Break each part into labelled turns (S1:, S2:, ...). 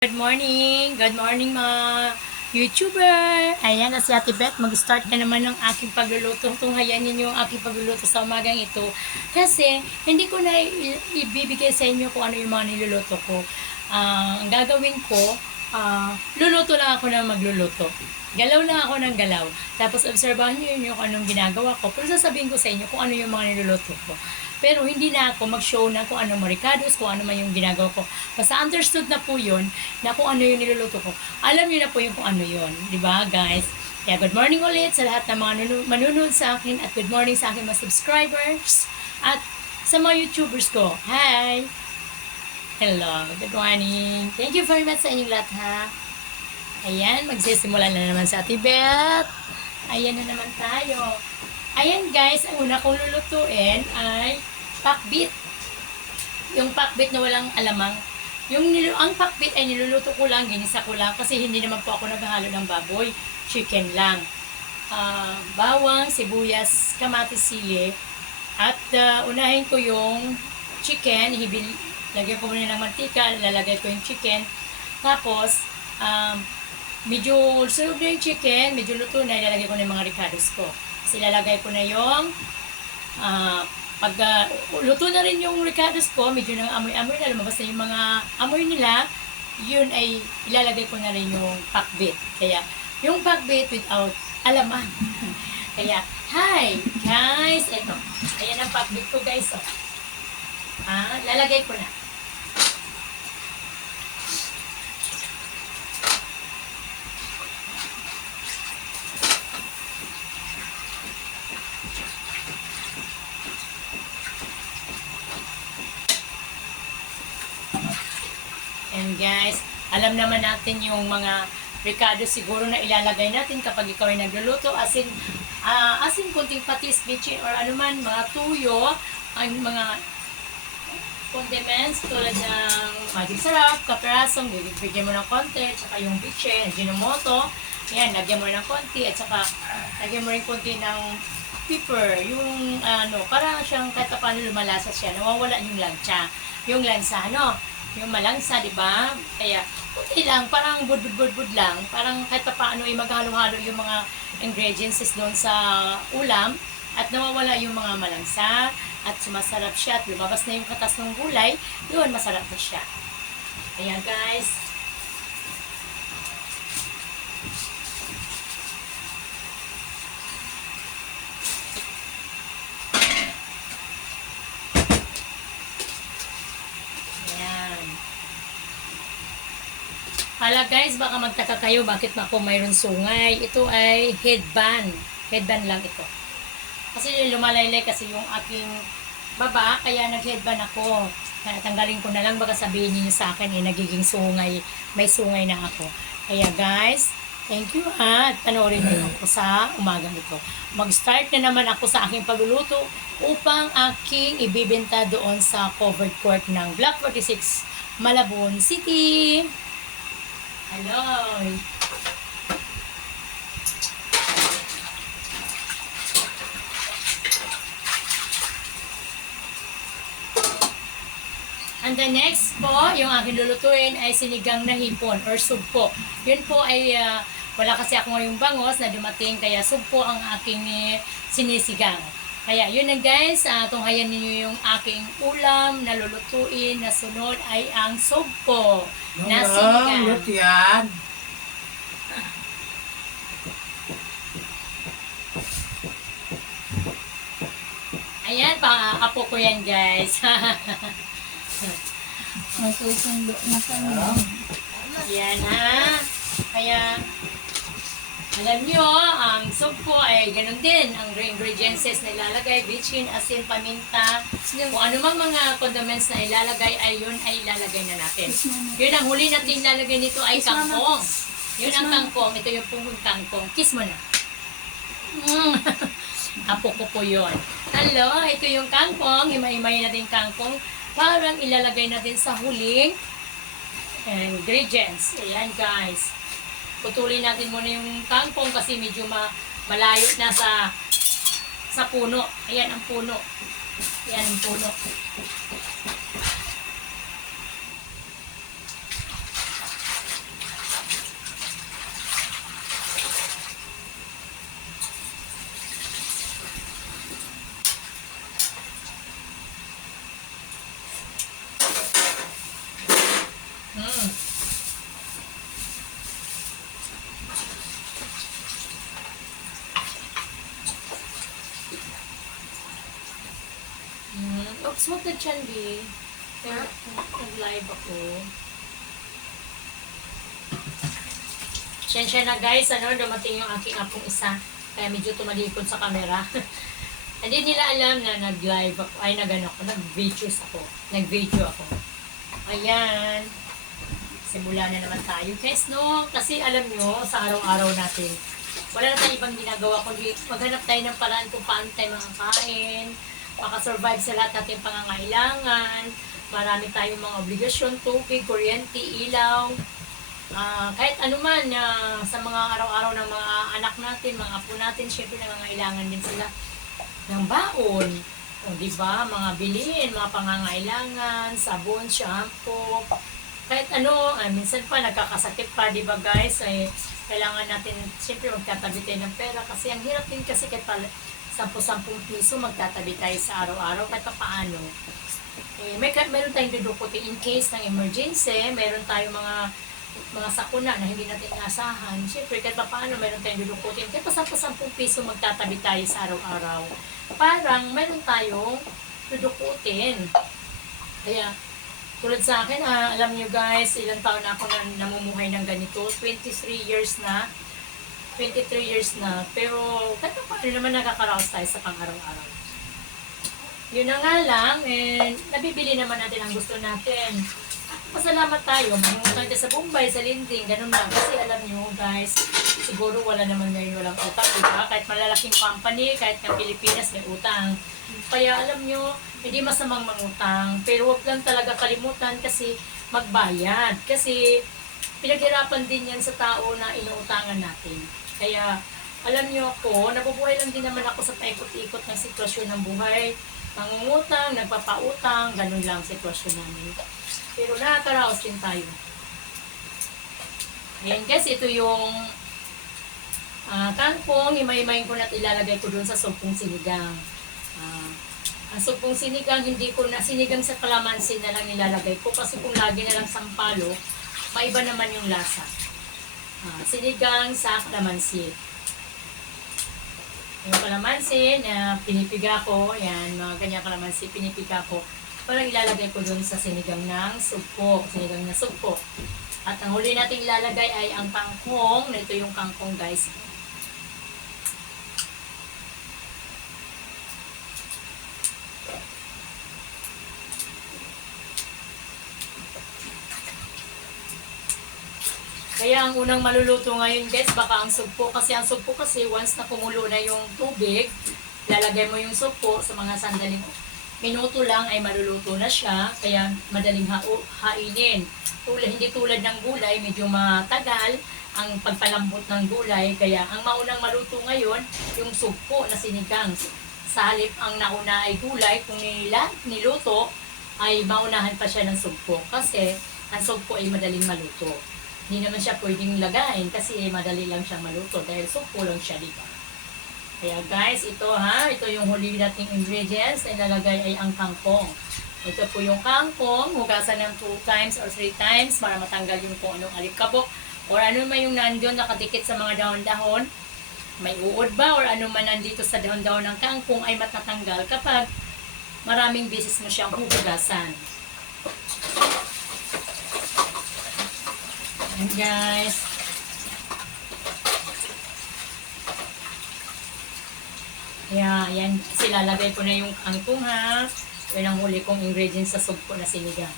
S1: Good morning! Good morning mga YouTuber! Ayan na si Ate Beth. Mag-start na naman ng aking pagluluto. Tunghayan ninyo ang aking pagluluto sa umagang ito. Kasi hindi ko na ibibigay sa inyo kung ano yung mga niluluto ko. Ah, ang gagawin ko, ah, luluto lang ako ng magluluto. Galaw lang ako ng galaw. Tapos obserbahan nyo yun yung anong ginagawa ko. Pero sasabihin ko sa inyo kung ano yung mga niluluto ko. Pero hindi na ako mag-show na kung ano maricados, kung ano man yung ginagawa ko. Basta understood na po yun na kung ano yung niluluto ko. Alam niyo na po yung kung ano yun. Ba, guys? Kaya good morning ulit sa lahat ng mga manunood sa akin at good morning sa aking mga subscribers at sa mga YouTubers ko. Hi! Hello, good morning. Thank you very much sa inyong lahat, ha? Ayan, magsisimula na naman sa Ate Beth. Ayan na naman tayo. Ayan guys, ang una kong lulutuin ay pakbit. Yung pakbit na walang alamang. Yung nilu ang pakbit ay niluluto ko lang, ginisa ko lang kasi hindi naman po ako naghahalo ng baboy. Chicken lang. Ah, bawang, sibuyas, kamatis, sili. At ah, unahin ko yung chicken, hibil, lagyan ko muna ng mantika, lalagay ko yung chicken. Tapos, um, medyo sunog na yung chicken, medyo luto na, ilalagay ko na yung mga ricados ko. Tapos ilalagay ko na yung, ah, pag ah, luto na rin yung ricados ko, medyo nang amoy-amoy na, lumabas na yung mga amoy nila, yun ay ilalagay ko na rin yung pakbit. Kaya, yung pakbit without alaman. Kaya, hi, guys, eto. Ayan ang pakbit ko, guys. Oh. Ah, lalagay ko na. And guys, alam naman natin yung mga Ricardo siguro na ilalagay natin kapag ikaw ay nagluluto. Asin, ah, asin kunting patis, bitchin, or ano man, mga tuyo, ang mga condiments tulad ng magic sarap, kaperasong, bigyan mo ng konti, at saka yung bitchin, ginomoto, yan, lagyan mo ng konti, at saka lagyan mo rin konti ng pepper, yung ano, para siyang kahit pa paano lumalasa siya, nawawala yung lansa, yung lansa, ano, yung malangsa, di ba? Kaya, kunti lang, parang bud-bud-bud lang, parang kahit pa paano ay maghalo-halo yung mga ingredients doon sa ulam, at nawawala yung mga malangsa, at sumasarap siya, at lumabas na yung katas ng gulay, yun, masarap na siya. Ayan, guys. Ayan. Hala guys, baka magtaka kayo bakit ako mayroon sungay. Ito ay headband. Headband lang ito. Kasi lumalaylay kasi yung aking baba, kaya nag-headband ako. Tanggalin ko na lang, baka sabihin niyo sa akin, eh, nagiging sungay. May sungay na ako. Kaya guys, thank you ha. At panoorin niyo ako sa umagang ito. Mag-start na naman ako sa aking pagluluto upang aking ibibenta doon sa covered court ng Block 46, Malabon City. Hello! And the next po, yung aking lulutuin ay sinigang na hipon or sugpo. Yun po ay ah, wala kasi ako ngayong bangos na dumating kaya sugpo ang aking eh, sinisigang. Kaya yun na guys, uh, tunghayan ninyo yung aking ulam na lulutuin na sunod ay ang sugpo na sinigang.
S2: Yan.
S1: Ayan, pa apo ko yan guys.
S3: May susundo na kami.
S1: Yan ha. Kaya, alam nyo, ang soup ko ay ganun din. Ang ingredients na ilalagay, bitchin, asin, paminta, kung ano mang mga condiments na ilalagay, ay yun ay ilalagay na natin. Yun ang huli natin ilalagay nito ay kangkong. Yun ang kangkong. Ito yung pungong kangkong. Kiss mo na. Mm. Apo ko po yun. Hello, ito yung kangkong. Himay-himay natin kangkong. Parang ilalagay natin sa huling ingredients. Ayan guys. Putulin natin muna yung kangkong kasi medyo ma malayo na sa sa puno. Ayan ang puno. Ayan ang puno. Suot na dyan, B. Pero, nag-live ako. Siyensya na guys, ano, dumating yung aking apong isa. Kaya medyo tumalikod sa camera. Hindi nila alam na nag-live ako. Ay, nag-ano ako. Nag-videos ako. Nag-video ako. Ayan. Simula na naman tayo. Guys, no? Kasi alam nyo, sa araw-araw natin, wala na tayong ibang ginagawa kundi maghanap tayo ng paraan kung paano tayo makakain, makasurvive sa lahat nating pangangailangan, marami tayong mga obligasyon, tubig, kuryente, ilaw, Ah, kahit anuman na sa mga araw-araw ng mga anak natin, mga apo natin, syempre nangangailangan din sila ng baon. O, di ba? Mga bilhin, mga pangangailangan, sabon, shampoo, kahit ano, ah, minsan pa nagkakasakit pa, di ba guys? Ay, kailangan natin, syempre magtatabi tayo ng pera kasi ang hirap din kasi kahit pala 10-10 piso magtatabi tayo sa araw-araw kahit pa paano. Eh, may, meron tayong dudukutin in case ng emergency, meron tayong mga mga sakuna na hindi natin inasahan. Siyempre, kahit pa paano meron tayong dudukutin. Kahit pa 10 piso magtatabi tayo sa araw-araw. Parang meron tayong dudukutin. Kaya, tulad sa akin, ah, alam nyo guys, ilang taon na ako na namumuhay ng ganito. 23 years na. 23 years na. Pero, kahit pa paano naman nakakaraos tayo sa pang-araw-araw. Yun na nga lang, and nabibili naman natin ang gusto natin. Pasalamat tayo, mangungutang tayo sa Bombay, sa Linding, ganun lang. Kasi alam nyo guys, siguro wala naman ngayon walang utang, di ba? Kahit malalaking company, kahit ng Pilipinas may utang. Kaya alam nyo, hindi masamang mangutang. Pero wag lang talaga kalimutan kasi magbayad. Kasi pinaghirapan din yan sa tao na inuutangan natin. Kaya alam nyo ako, nabubuhay lang din naman ako sa paikot-ikot ng sitwasyon ng buhay. Mangungutang, nagpapautang, ganun lang ang sitwasyon namin. Pero nakakaraos din tayo. Ayan guys, ito yung ah kangkong. Imay-imayin ko na at ilalagay ko dun sa supong sinigang. Ah, ang supong sinigang, hindi ko na, sinigang sa kalamansi na lang nilalagay ko kasi kung lagi na lang sampalo, maiba naman yung lasa. Ah, sinigang sa kalamansi. Yung kalamansi na pinipiga ko, yan, mga ganyan kalamansi, pinipiga ko, parang ilalagay ko dun sa sinigang ng supo, sinigang na supo. At ang huli nating ilalagay ay ang kangkong, ito yung kangkong guys. Kaya ang unang maluluto ngayon guys, baka ang sugpo. Kasi ang sugpo kasi once na kumulo na yung tubig, lalagay mo yung sugpo sa mga sandaling minuto lang ay maluluto na siya. Kaya madaling hao, hainin. Tulad, hindi tulad ng gulay, medyo matagal ang pagpalambot ng gulay. Kaya ang maunang maluto ngayon, yung sugpo na sinigang. Sa halip ang nauna ay gulay, kung nila, niluto, ay maunahan pa siya ng sugpo. Kasi ang sugpo ay madaling maluto. Hindi naman siya pwedeng lagain kasi madali lang siyang maluto dahil lang siya, di ba? Kaya guys, ito ha, ito yung huli nating ingredients na ilalagay ay ang kangkong. Ito po yung kangkong, hugasan ng 2 times or 3 times para matanggal yung kung anong alikabok or ano man yung nandun nakadikit sa mga dahon-dahon. May uod ba or ano man nandito sa dahon-dahon ng kangkong ay matatanggal kapag maraming beses mo siyang hugasan. Ayan guys. Kaya, yan. Kasi lalagay ko na yung kangkong ha. Yan ang huli kong ingredients sa sugpo na sinigang.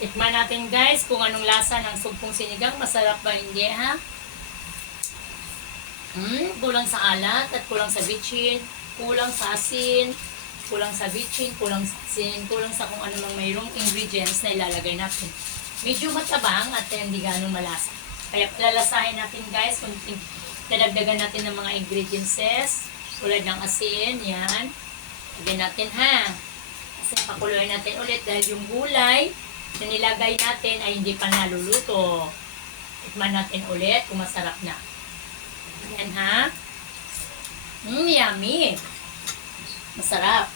S1: Tikman natin guys kung anong lasa ng sugpong sinigang. Masarap ba hindi ha? Hmm, kulang sa alat at kulang sa bitchin, kulang sa asin, kulang sa bitchin, kulang sa asin, kulang sa kung ano mang mayroong ingredients na ilalagay natin. Medyo matabang at hindi ganong malasa. Kaya lalasahin natin guys kung dadagdagan natin ng mga ingredients tulad ng asin, yan. Lagyan natin ha. Kasi pakuluin natin ulit dahil yung gulay na nilagay natin ay hindi pa naluluto. Tikman natin ulit kung masarap na. Yan ha. Mmm, yummy. Masarap.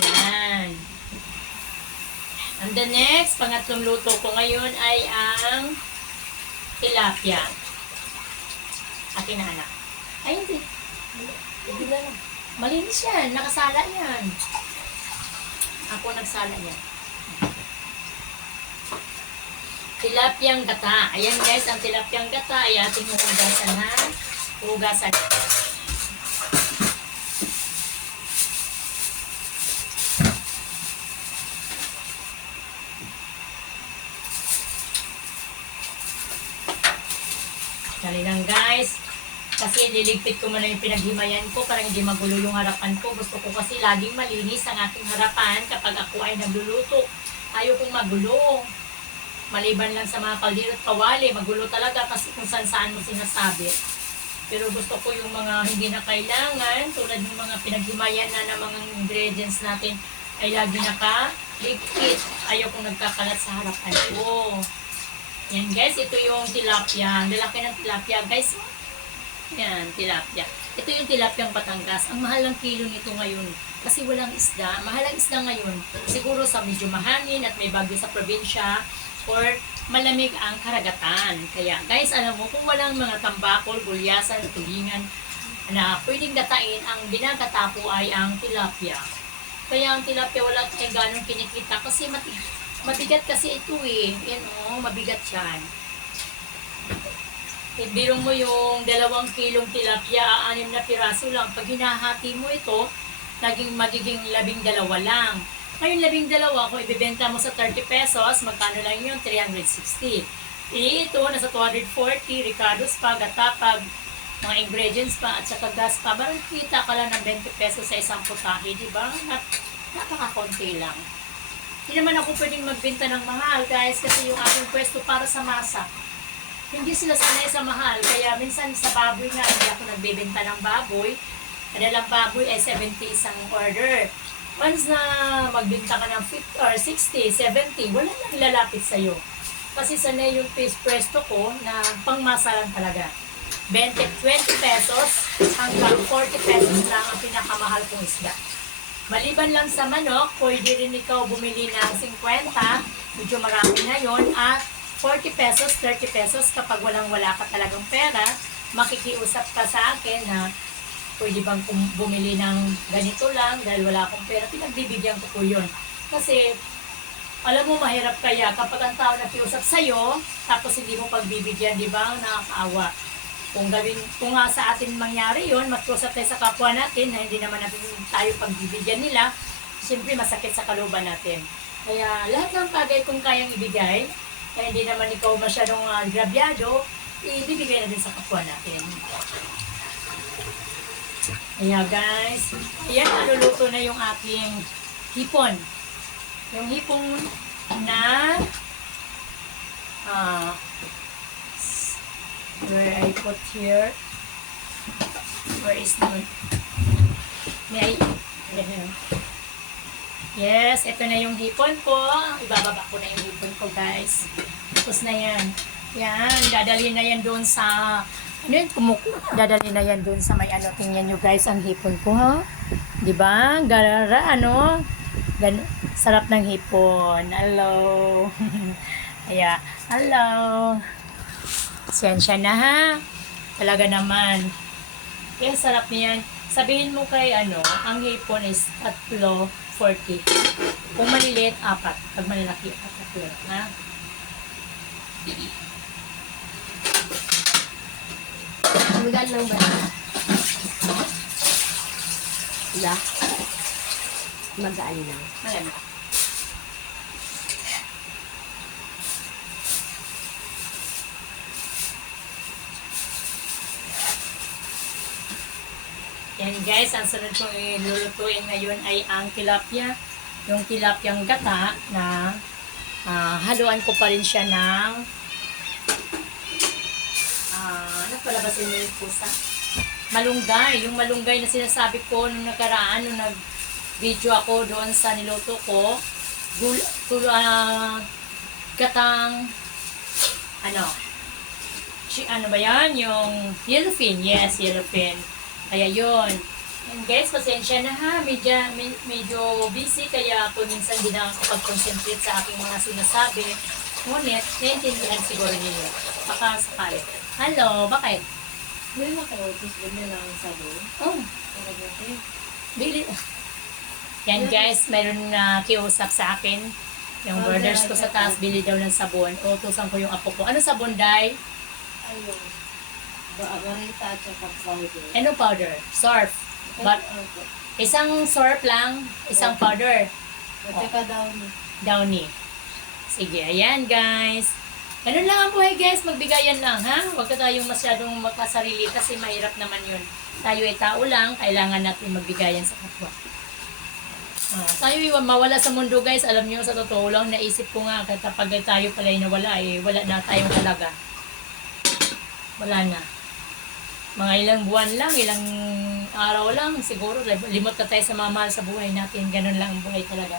S1: Yan. And the next, pangatlong luto ko ngayon ay ang tilapia. Akin na anak. Ay, hindi. Malinis yan. Nakasala yan. Ako nagsala yan. Tilapyang gata. Ayan guys, ang tilapyang gata ay ating hugasan ha. Hugasan. Dali lang guys. Kasi liligpit ko muna yung pinaghimayan ko para hindi magulo yung harapan ko. Gusto ko kasi laging malinis ang aking harapan kapag ako ay nagluluto. Ayaw kong magulo. Maliban lang sa mga kaldero at kawali, magulo talaga kasi kung saan saan mo sinasabi. Pero gusto ko yung mga hindi na kailangan, tulad ng mga pinaghimayan na ng mga ingredients natin ay lagi naka-ligpit. Ayaw kong nagkakalat sa harapan ko. Yan guys, ito yung tilapia. Lalaki ng tilapia guys. Yan, tilapia. Ito yung tilapyang Batangas. Ang mahal ng kilo nito ngayon. Kasi walang isda. Mahal ang isda ngayon. Siguro sa medyo mahangin at may bagyo sa probinsya or malamig ang karagatan. Kaya guys, alam mo, kung walang mga tambakol, gulyasan, tulingan na pwedeng gatain, ang binagata ko ay ang tilapia. Kaya ang tilapia wala tayong ganong kinikita kasi mati mabigat kasi ito eh. Yan oh, mabigat yan. Ibiro mo yung dalawang kilong tilapia, anim na piraso lang. Pag hinahati mo ito, naging magiging labing dalawa lang. Ngayon, labing dalawa, kung ibibenta mo sa 30 pesos, magkano lang yun? 360. Eh, ito, nasa 240, Ricardo's pa, gatapag, mga ingredients pa, at saka gas pa. Parang kita ka lang ng 20 pesos sa isang putahe, di ba? Nap napaka-konti lang. Hindi naman ako pwedeng magbenta ng mahal, guys, kasi yung aking pwesto para sa masa. Hindi sila sanay sa mahal, kaya minsan sa baboy nga, hindi ako nagbebenta ng baboy. Kadalang baboy ay 70 isang order. Once na magbenta ka ng 50 or 60, 70, wala nang lalapit sa'yo. Kasi sanay yung presto ko na pangmasa lang talaga. 20, 20 pesos hanggang 40 pesos lang ang pinakamahal kong isda. Maliban lang sa manok, pwede rin ikaw bumili ng 50, medyo marami na yon at 40 pesos, 30 pesos kapag walang wala ka talagang pera, makikiusap ka sa akin na pwede bang bumili ng ganito lang dahil wala akong pera, pinagbibigyan ko po yun. Kasi, alam mo, mahirap kaya kapag ang tao nakiusap sa'yo, tapos hindi mo pagbibigyan, di ba? Nakakaawa. Kung gawin, kung nga sa atin mangyari yon magkusap tayo sa kapwa natin na hindi naman natin tayo pagbibigyan nila, siyempre masakit sa kalooban natin. Kaya lahat ng bagay kung kayang ibigay, kaya hindi naman ikaw masyadong uh, grabyado, ibibigay na din sa kapwa natin. Kaya guys, ayan, naluluto na yung aking hipon. Yung hipon na ah where I put here where is the may I yes ito na yung hipon ko. Ibababa ko na yung hipon ko guys. Tapos na yan. Yan dadalhin na yan doon sa ano yun? Kumuku dadalhin na yan doon sa may ano. Tingnan nyo guys ang hipon ko ha? Di ba garara ano? Gan sarap ng hipon. Hello. Kaya, hello. Sensya na ha. Talaga naman. Kaya sarap niyan. Sabihin mo kay ano, ang hipon is tatlo 40. Kung maliliit, apat. Pag malalaki, apat yun. Ha?
S3: Magaan lang ba? Wala. Magaan lang.
S1: Malamig. Yan guys, ang sunod kong ilulutuin ngayon ay ang tilapia. Yung tilapyang gata na ah, haluan ko pa rin siya ng ah, ano palabasin mo yung pusa? Malunggay. Yung malunggay na sinasabi ko nung nakaraan, nung nag-video ako doon sa niluto ko. Gul, tul, ah, gatang ano, si, ano ba yan? Yung yellowfin. Yes, yellowfin. Kaya yun. And guys, pasensya na ha. Medyo, me- medyo busy kaya ako minsan din nakakapag-concentrate sa aking mga sinasabi. Ngunit, naiintindihan siguro ninyo. Baka sakali. Hello, bakit?
S3: May maka-notice din na lang sa doon.
S1: Oh, bili. Yan guys, mayroon na kiusap sa akin. Yung
S3: Oh,
S1: brothers ko sa taas, bili daw ng sabon. O, tusan ko yung apo ko. Ano sabon, Day?
S3: Ayun. Ba barita at saka powder.
S1: Ano powder? Surf. But, isang surf lang, isang powder.
S3: At saka daw na.
S1: Downy. Sige, ayan guys. Ganun lang ang buhay guys, magbigayan lang ha. Huwag ka tayong masyadong makasarili kasi mahirap naman yun. Tayo ay tao lang, kailangan natin magbigayan sa kapwa. Ah, tayo iwan mawala sa mundo guys, alam niyo sa totoo lang, naisip ko nga kapag tayo pala ay nawala, eh, wala na tayong halaga. Wala na. Mga ilang buwan lang, ilang araw lang, siguro limot na tayo sa mga mahal sa buhay natin. Ganun lang ang buhay talaga.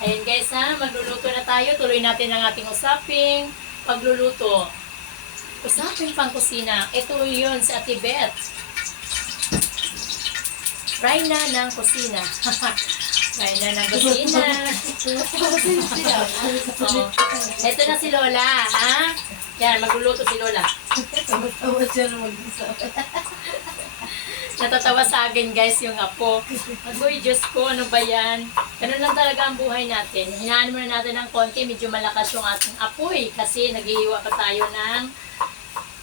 S1: Ayan guys ha, magluluto na tayo. Tuloy natin ang ating usaping pagluluto. Usaping pang kusina. Ito yun sa Ate Beth. Rayna ng kusina. Rayna ng kusina. Oo. Ito na si Lola, ha? Yan, magluluto si Lola.
S3: Tawa siya na mag-isa.
S1: Natatawa sa akin guys yung apo. Agoy, Diyos ko, ano ba yan? Ganun lang talaga ang buhay natin. Hinaan muna natin ng konti, medyo malakas yung ating apoy kasi naghihiwa pa tayo ng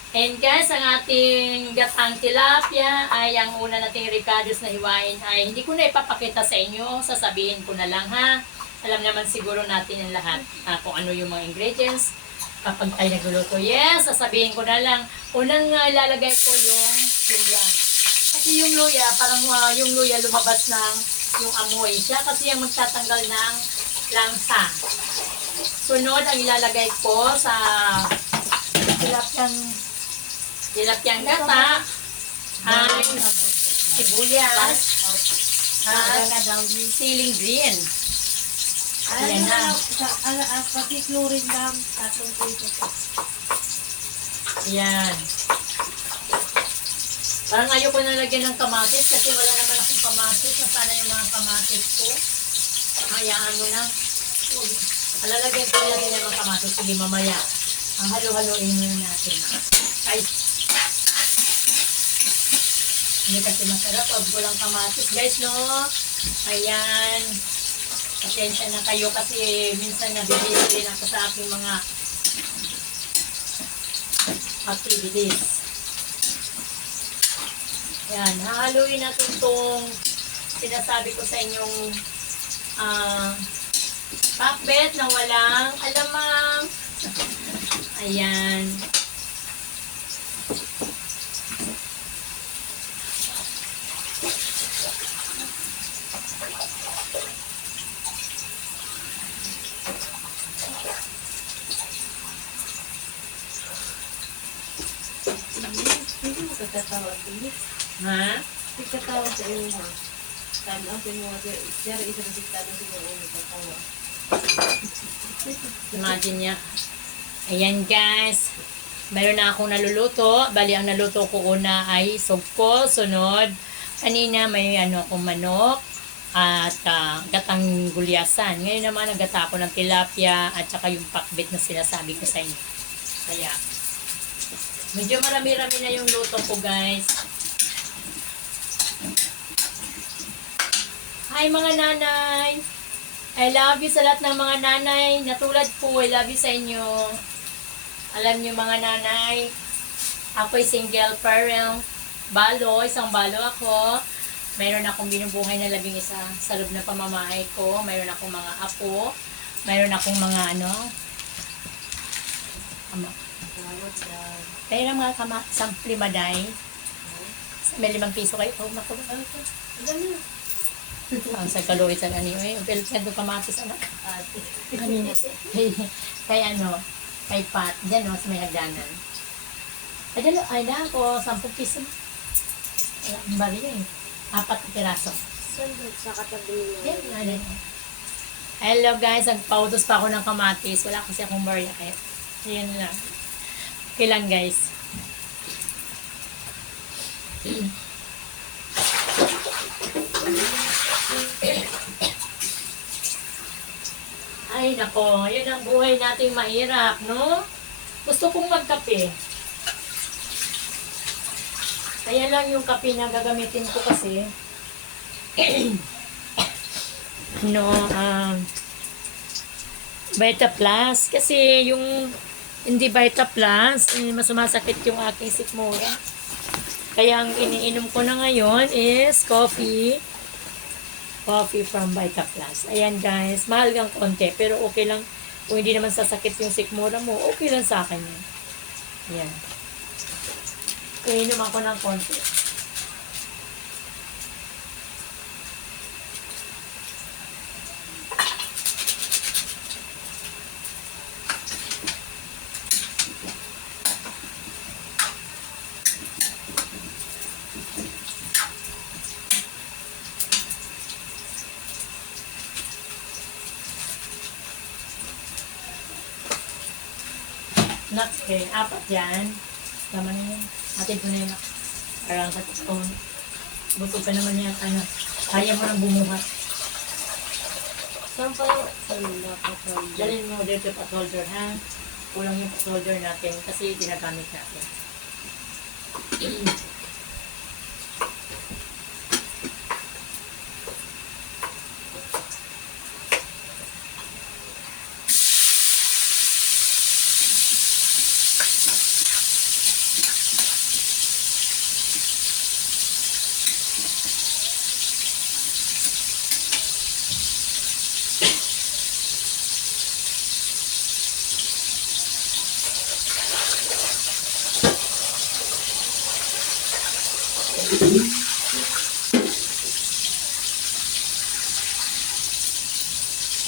S1: And guys, ang ating gatang tilapia ay ang una nating ricados na hiwain ay hindi ko na ipapakita sa inyo, sasabihin ko na lang ha. Alam naman siguro natin yung lahat ah, kung ano yung mga ingredients kapag tayo nagluluto. Yes, sasabihin ko na lang. Unang uh, ilalagay ko yung luya. Kasi yung luya, parang ah, yung luya lumabas ng yung amoy. Siya kasi yung magtatanggal ng langsa. Sunod, ang ilalagay ko sa tilapyang tilapyang gata ay sibuyas at siling green. Ayan na.
S3: pati chlorine lang, atong dito.
S1: Yan. Parang ayoko na lagyan ng kamatis kasi wala naman akong kamatis. Nasana yung mga kamatis ko. Hayaan mo na. Alalagyan ko lang yan ng kamatis. Sige, mamaya. Ang halo-haloin muna natin. Ay. Hindi kasi masarap pag walang kamatis. Guys, no? Ayan. Pasensya na kayo kasi minsan nabibili ako sa aking mga activities. Yan, hahaluin natin itong sinasabi ko sa inyong ah pakbet na walang alamang. Ayan.
S3: Hindi mo katatawa din.
S1: Ha?
S3: Hindi katawa sa iyo ha. Sir, isa na siktado sa mga ulo katawa.
S1: Imagine niya. Ayan guys. Meron na akong naluluto. Bali, ang naluto ko una ay sugpo. Sunod, kanina may ano akong manok at ah, gatang gulyasan. Ngayon naman, nagata ako ng tilapia at saka yung pakbit na sinasabi ko sa inyo. Kaya, medyo marami-rami na yung luto ko guys. Hi mga nanay! I love you sa lahat ng mga nanay. Natulad po, I love you sa inyo. Alam niyo mga nanay, ako'y single parent. Balo, isang balo ako. Mayroon akong binubuhay na labing isa sa loob ng pamamahay ko. Mayroon akong mga apo. Mayroon akong mga ano. Ama. Mayroon mga kama, sampli maday. May limang piso kayo. Oh, naku.
S3: Gano'n.
S1: Ang sa kaluwi sa ano eh. Pelpendo kamatis anak. Kanina. kay, kay ano, kay Pat, dyan no, sa may hagdanan. Ay, dalo, ay na ako, 10 piso. Wala, ang bali yun. Apat na piraso.
S3: Sa katabi niya?
S1: Yan. Hello guys, nagpautos pa ako ng kamatis. Wala kasi akong barya kaya. Ayan lang. Okay lang guys. Ay, nako. Yun ang buhay nating mahirap, no? Gusto kong magkape. Kaya lang yung kape na gagamitin ko kasi. no, um, Vita Plus. Kasi yung hindi Vita Plus, eh, mas sumasakit yung aking sikmura. Kaya ang iniinom ko na ngayon is coffee. Coffee from Vita Plus. Ayan guys, mahal gang konti. Pero okay lang. Kung hindi naman sasakit yung sikmura mo, okay lang sa akin yan. Ayan. Iinom ako ng konti. Eh. Apat yan. Tama na yun. Atid mo na yun. Parang sa taon. Busog ka naman yan. Ano, kaya mo nang bumuhat.
S3: Saan pa ko sanda?
S1: Dalhin mo dito pa holder ha. Kulang yung holder natin kasi ginagamit natin.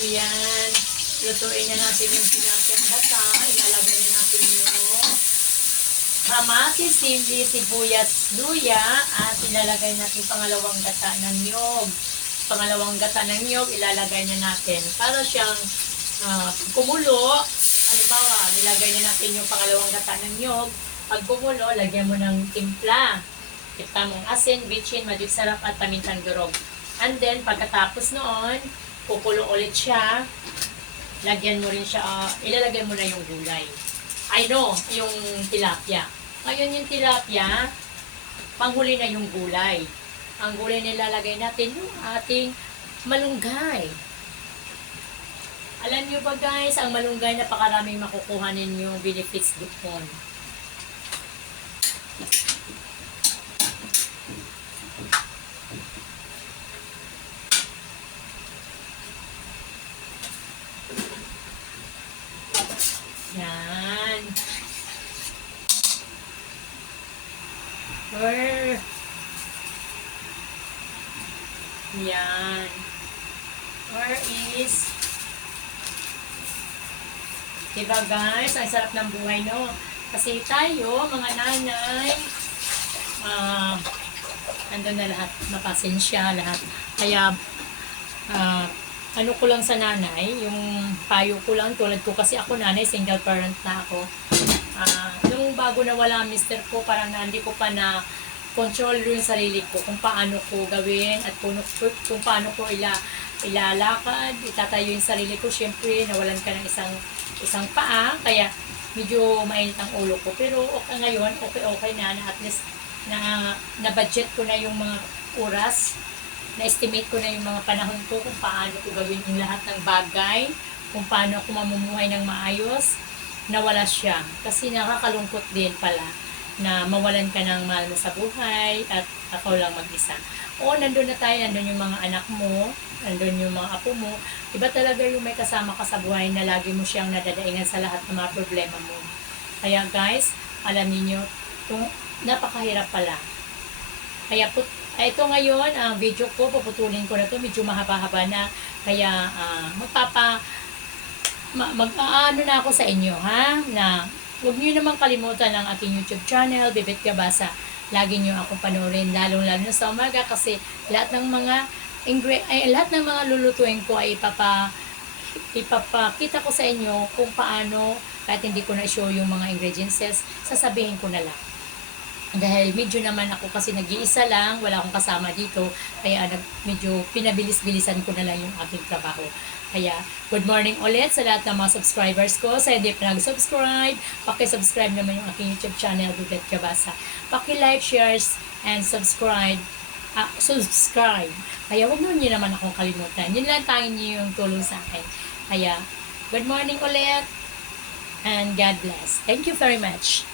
S1: Yan. Lutuin na natin yung pinapong gata. Ilalagay na natin yung kamatis, sili, sibuyas, luya. At ilalagay natin pangalawang gata ng niyog. Pangalawang gata ng niyog, ilalagay na natin. Para siyang ah, kumulo. Halimbawa, nilagay na natin yung pangalawang gata ng niyog. Pag kumulo, lagyan mo ng timpla. Kita mong asin, bitchin, magic sarap at pamintang durog. And then, pagkatapos noon, kukulo ulit siya. Lagyan mo rin siya, ah, ilalagay mo na yung gulay. I know, yung tilapia. Ngayon yung tilapia, panghuli na yung gulay. Ang gulay na ilalagay natin, yung ating malunggay. Alam niyo ba guys, ang malunggay napakaraming makukuha ninyong benefits doon. Yan. Where? Yan. Where is? Diba guys, ang sarap ng buhay no? Kasi tayo, mga nanay, ah, andun na lahat, mapasensya lahat. Kaya, ah, ano ko lang sa nanay, yung payo ko lang, tulad ko kasi ako nanay, single parent na ako. Ah, nung bago na wala ang mister ko, parang hindi ko pa na control yung sarili ko kung paano ko gawin at kung, kung paano ko ila, ilalakad, itatayo yung sarili ko. Siyempre, nawalan ka ng isang isang paa, kaya medyo mainit ang ulo ko. Pero okay ngayon, okay-okay na, na at least na, na-budget ko na yung mga oras na-estimate ko na yung mga panahon ko kung paano ko gawin yung lahat ng bagay, kung paano ako mamumuhay ng maayos, nawala siya. Kasi nakakalungkot din pala na mawalan ka ng mahal mo sa buhay at ako lang mag-isa. O, nandun na tayo, nandun yung mga anak mo, nandun yung mga apo mo. Iba talaga yung may kasama ka sa buhay na lagi mo siyang nadadaingan sa lahat ng mga problema mo. Kaya guys, alam niyo kung napakahirap pala. Kaya put, ay, ito ngayon, ang video ko, puputulin ko na to medyo mahaba-haba na. Kaya, ah, magpapa, ma, mag, ano na ako sa inyo, ha? Na, huwag niyo naman kalimutan ang aking YouTube channel, Bibit Gabasa. Lagi niyo akong panoorin, lalong-lalo na sa umaga kasi lahat ng mga ingre ay, lahat ng mga lulutuin ko ay ipapa ipapakita ko sa inyo kung paano kahit hindi ko na show yung mga ingredients sasabihin ko na lang dahil medyo naman ako kasi nag-iisa lang, wala akong kasama dito, kaya nag, medyo pinabilis-bilisan ko na lang yung aking trabaho. Kaya, good morning ulit sa lahat ng mga subscribers ko. Sa hindi pa nag-subscribe, paki-subscribe naman yung aking YouTube channel, Bibet Kabasa. Paki-like, shares, and subscribe. Ah, subscribe. Kaya huwag nyo naman akong kalimutan. Yun lang tayo niyo yung tulong sa akin. Kaya, good morning ulit, and God bless. Thank you very much.